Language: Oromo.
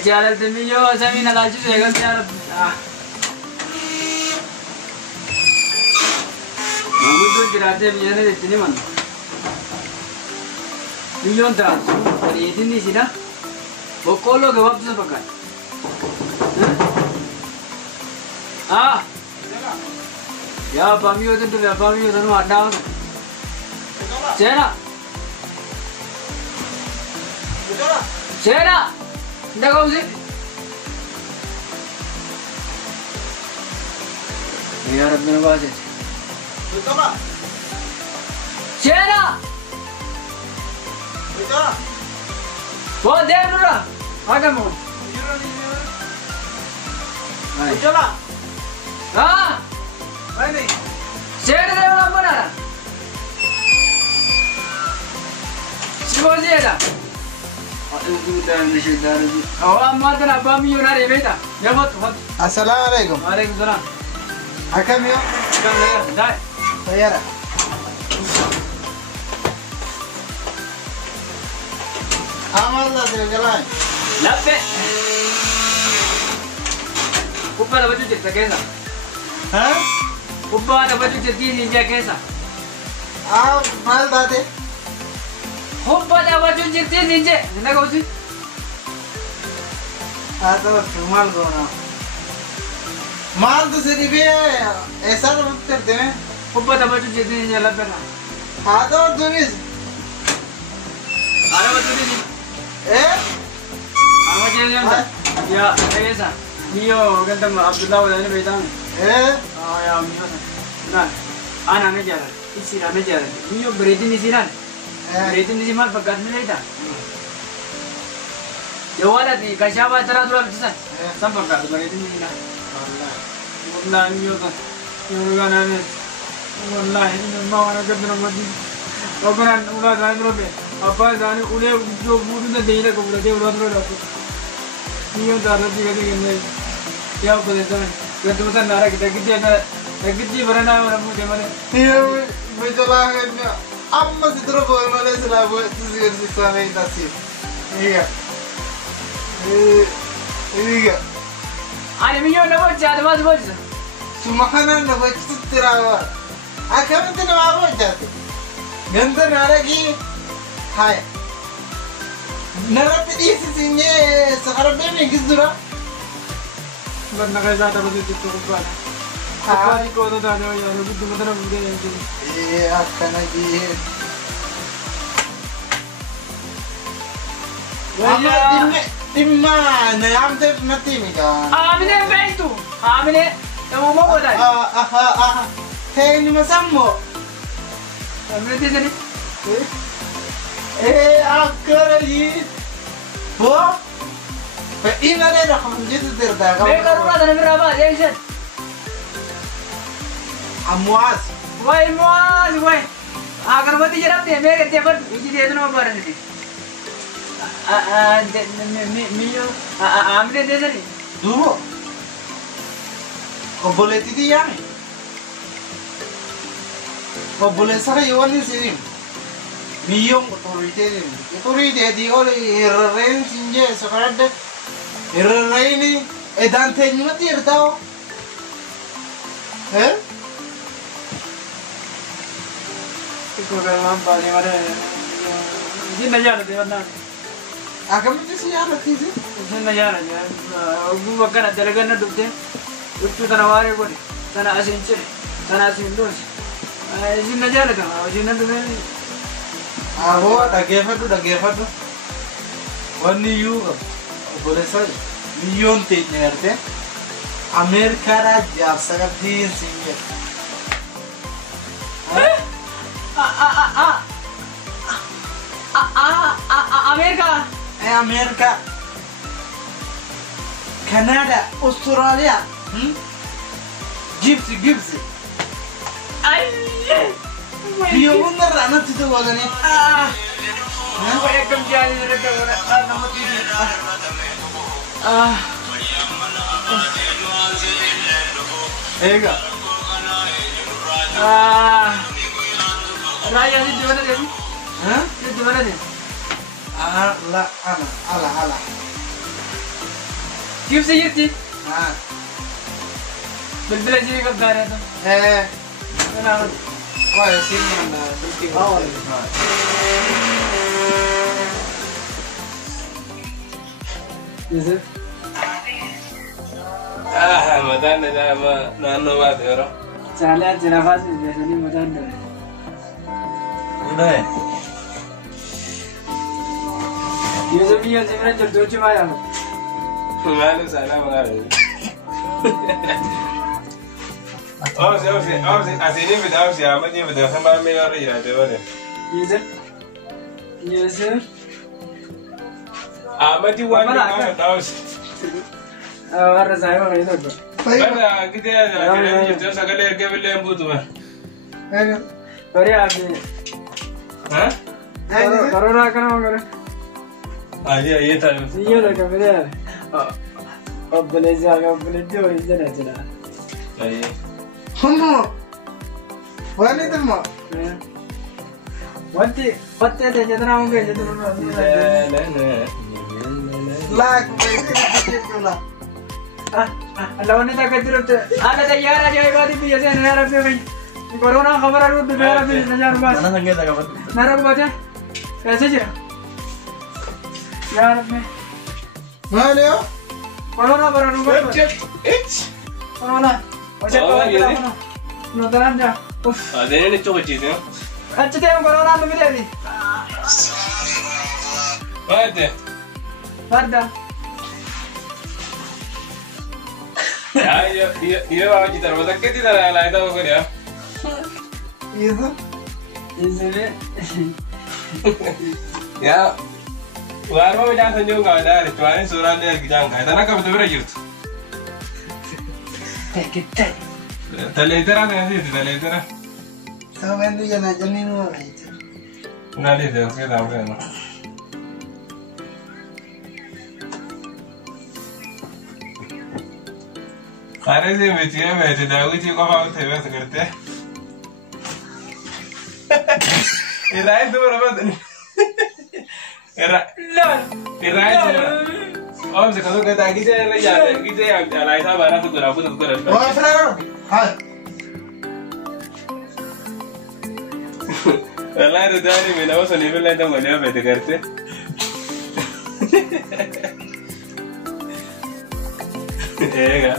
Ejjala timiyo sami na lachu segas yar. Mamu to jirate biyane itni man. Milyon ta. Ari itni sina. Bokolo ke wapse pakai. Ah. Ya pamiyo to ya pamiyo to no ada. Cera. Cera. Ndak kau sih? Ya Rabbi nawazi. Betul pak? Cera. Betul. Bawa dia dulu lah. Ada mau? Betul pak? Ah. Ini. Cera dia orang mana? Siapa dia? Awam matan abam yunari beta. Ya hot hot. Assalamualaikum. Waalaikumsalam. Akam yo. Kam lega. Dai. Tayar. Amal dah jalan. Lappe. Uppa da baju cerita kaisa. Hah? Uppa da baju cerita ninja kaisa. Ah, mal dah deh. Uppa da baju cerita ninja. Ndak kau sih? Atau mal guna. Mal tu सिर्फ ये ऐसा लोग करते हैं. Uppa da baju cerita ninja lappe na. Atau turis. Ada baju ni. Ama cerita ya kaisa. Mio gantam Abdullah wala ni beta. Ah ya mio. Nah, anak ni jalan. Isi rame jalan. Mio berhenti di sini. Berhenti di sini mal pegat ni beta. Ya wala di kasihaba terus dulu bisa. Sampai pegat berhenti di sini. Wallahi mio tu. Mio kan ni. Wallahi ini mau anak kedua mati. Operan ulah jangan berapa. Apa jangan udah jo budu na deh nak udah dia udah berapa. Mio darah juga ni. Ya apa dah jangan. Kita tu nara kita kita berana orang muda mana. Iya, menjelang ini. Amma sidro boy mana sila boy sisir sisame tasi. Iya. Iya. Ani mio na buat jadi mas buat. Sumahanan na boy tirawa. Akam itu nama boy jadi. Gantar naragi. Hai. Narapidi sisinya sekarang beme gizura. Bukan nak kaisa ada baju cerita uppa. Uppa ni kau tu dah ada ya. Lebih tu mana muda yang tu. Iya, akan lagi. Amma dimana? Amde mati mika. Amine bentu. Amine. Kamu mau apa dah? Hey, ni masammo. Amine di sini. Akar lagi. Bo? Ini ada rakam jadi terdapat. Mereka rumah dan berapa? Jangan. Amuas. Wah, muas, wah. Agar mati jerat dia. Mereka tiap hari ini dia tu nama baru ni. Mio. Amine di sini. Dulu. Kau boleh titi yang? Kau boleh saya iwan ni sini. Miyong otorite di oleh irren sinje sekarang deh irren ini edan tenyu mati ertau. Kau kalau nampak ni mana? Ini najar tu mana? Agam itu sih apa sih? Ini najar aja. Aku bahkan ada lagi nak duduk. Itu tanah waris pun, tanah asin ciri, tanah asin dos. Ini najar tu. Ini najar tu. Aku dah gefa tu. Wani you boleh saya milyon tanya erte. Amerika raja sangat tinggi sini. Amerika. Amerika. Kanada, Australia. Gipsy. Ay. Dia benar anak itu wajahnya. Aku ekam jadi mereka orang nama ini. Ega. Raya ni di mana dia? Di mana dia? Ala. كيف سيرتي؟ ها بالبلاد جيني قبل داري أنا واي سيني يوسف مدان ده ما نانو بعد يرى سالات جنافاس بيسني مدان ده udah يوسف يا زمرة جردوجي ما يعمل malu sana mengalir asini beda sih amat dia beda sama mengalir ya deh يوسف amat di wan dia tahu sih ورا زايو ما يدور mana kita ya kita sekali lagi beli yang butuh mah بري أبي hah كورونا كنا ما كنا aja iya tahu سيجي لك بري أبليزا أبليزا ويزنا جنا iya Wani temo. وانتي بتة تجدنا هم كي جدنا Like pula. لو أنت كتيرت أنا تيار أجي بعدي بيجي أنا نعرف في كورونا خبر أروح بيجي في نجار باس mana sangat tak kabar نعرف باتة कैसे जी यार मैं Mana yo? Corona पर अनुभव कोरोना वैसे कोरोना नोटराम जा ada ini coba cita अच्छा तेरे कोरोना में मिले भी ada Varda iya bawa cita rumah sakit tidak ada itu apa dia Itu. इसलिए ya luar mau jangan senyum nggak ada ritualnya surat dia jangan kayak tanah kamu tuh berajut kita telentera nih sih telentera Sama itu ya nak jamin mo. nggak lihat ya kita apa ya Kare sih betul dah uji kau mau tebe sekerti Irai tu berapa tu Irai Om sekarang kita kita yang kita yang lain sama orang tu berapa tu berapa Wah, Fran. Hai. Wallahi da dari mai nawa sani billahi dan wani bai da garte. Eh ga.